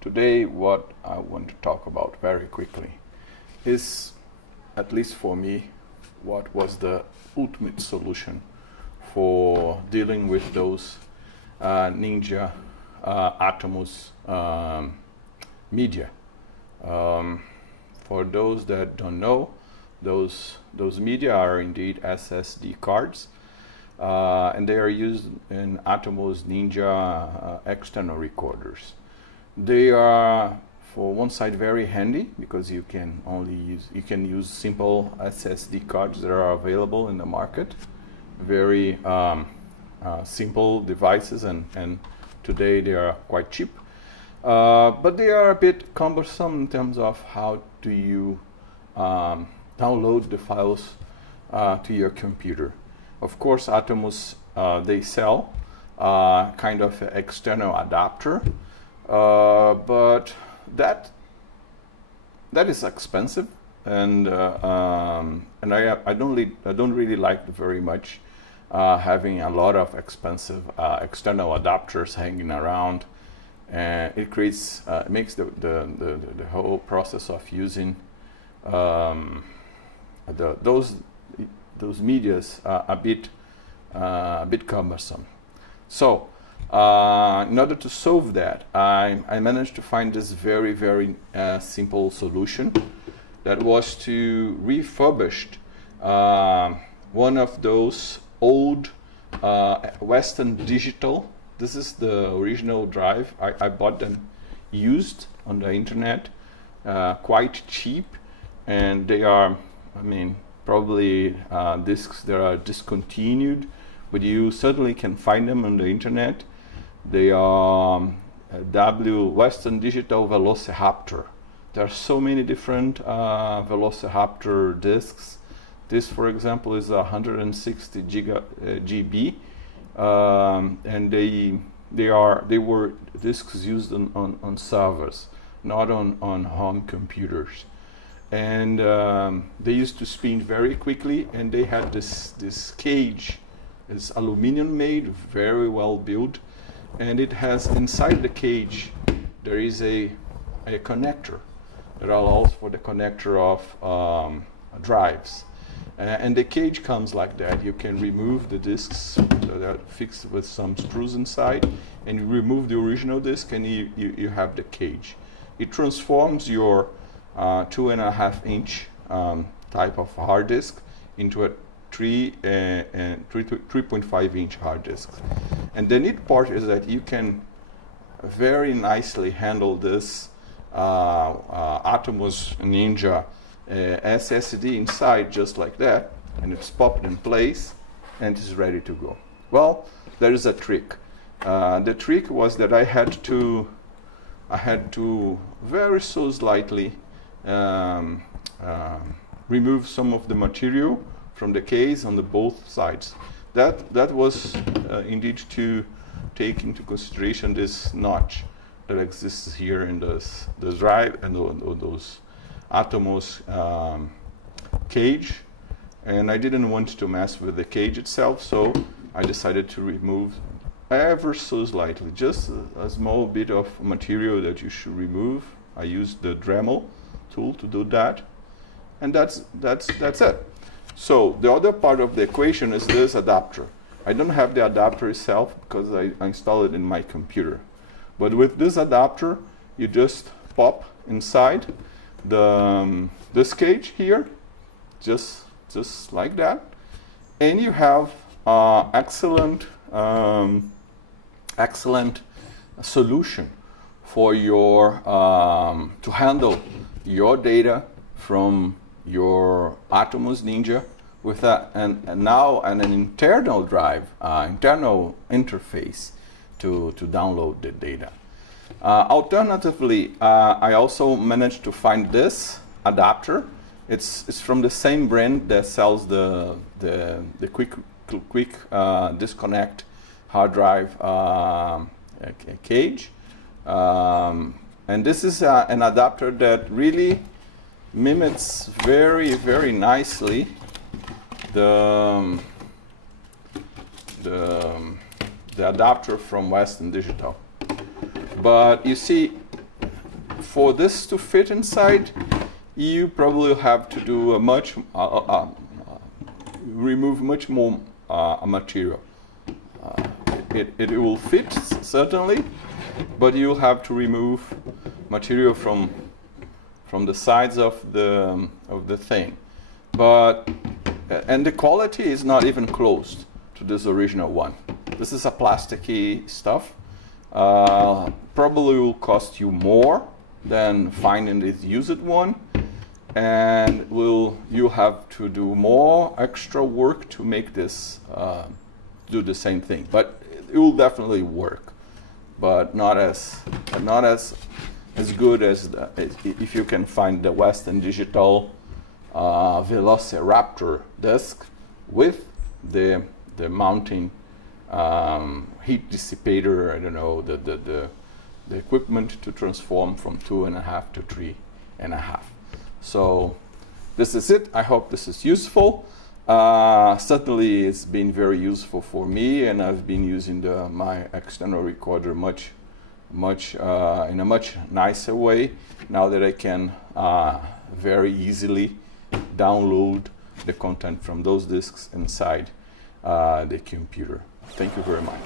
Today what I want to talk about very quickly is, at least for me, what was the ultimate solution for dealing with those Ninja Atomos media. For those that don't know, those media are indeed SSD cards, and they are used in Atomos Ninja external recorders. They are, for one side, very handy because you can use simple SSD cards that are available in the market. Very simple devices, and today they are quite cheap. But they are a bit cumbersome in terms of how do you download the files to your computer. Of course, Atomos, they sell kind of an external adapter, but that is expensive, and I don't really like very much having a lot of expensive external adapters hanging around, and it creates makes the whole process of using those medias a bit cumbersome. So in order to solve that, I managed to find this very simple solution that was to refurbish one of those old Western Digital. This is the original drive. I bought them used on the internet, quite cheap, and they are, I mean, probably discs that are discontinued, but you certainly can find them on the internet. They are Western Digital VelociRaptor. There are so many different VelociRaptor discs. This, for example, is 160 GB, and they were discs used on servers, not on home computers. And they used to spin very quickly, and they had this cage. It's aluminum made, very well built, and it has inside the cage there is a connector that allows for the connector of drives. And the cage comes like that. You can remove the discs that are fixed with some screws inside, and you remove the original disc, and you have the cage. It transforms your 2.5-inch type of hard disk into a 3.5-inch hard disk. And the neat part is that you can very nicely handle this Atomos Ninja SSD inside, just like that, and it's popped in place and it's ready to go. Well, there is a trick. The trick was that I had to very so slightly remove some of the material from the case on the both sides. That was indeed to take into consideration this notch that exists here in this drive and those Atomos cage, and I didn't want to mess with the cage itself, so I decided to remove ever so slightly, just a small bit of material that you should remove. I used the Dremel tool to do that, and that's it. So the other part of the equation is this adapter. I don't have the adapter itself because I installed it in my computer, but with this adapter you just pop inside this cage here, just like that, and you have excellent solution for your to handle your data from your Atomos Ninja with now an internal drive, internal interface to download the data. Alternatively, I also managed to find this adapter. It's from the same brand that sells the quick disconnect hard drive cage, and this is an adapter that really mimics very nicely the adapter from Western Digital. But you see, for this to fit inside, you probably have to do a remove much more material. It will fit certainly, but you'll have to remove material from the sides of the thing. But and the quality is not even close to this original one. This is a plasticky stuff. Probably will cost you more than finding this used one, and you have to do more extra work to make this do the same thing. But it will definitely work, but not as good as if you can find the Western Digital VelociRaptor disc with the mounting heat dissipator. I don't know, the equipment to transform from 2.5 to 3.5. So this is it. I hope this is useful. Certainly it's been very useful for me, and I've been using my external recorder in a much nicer way now that I can very easily download the content from those disks inside the computer. Thank you very much.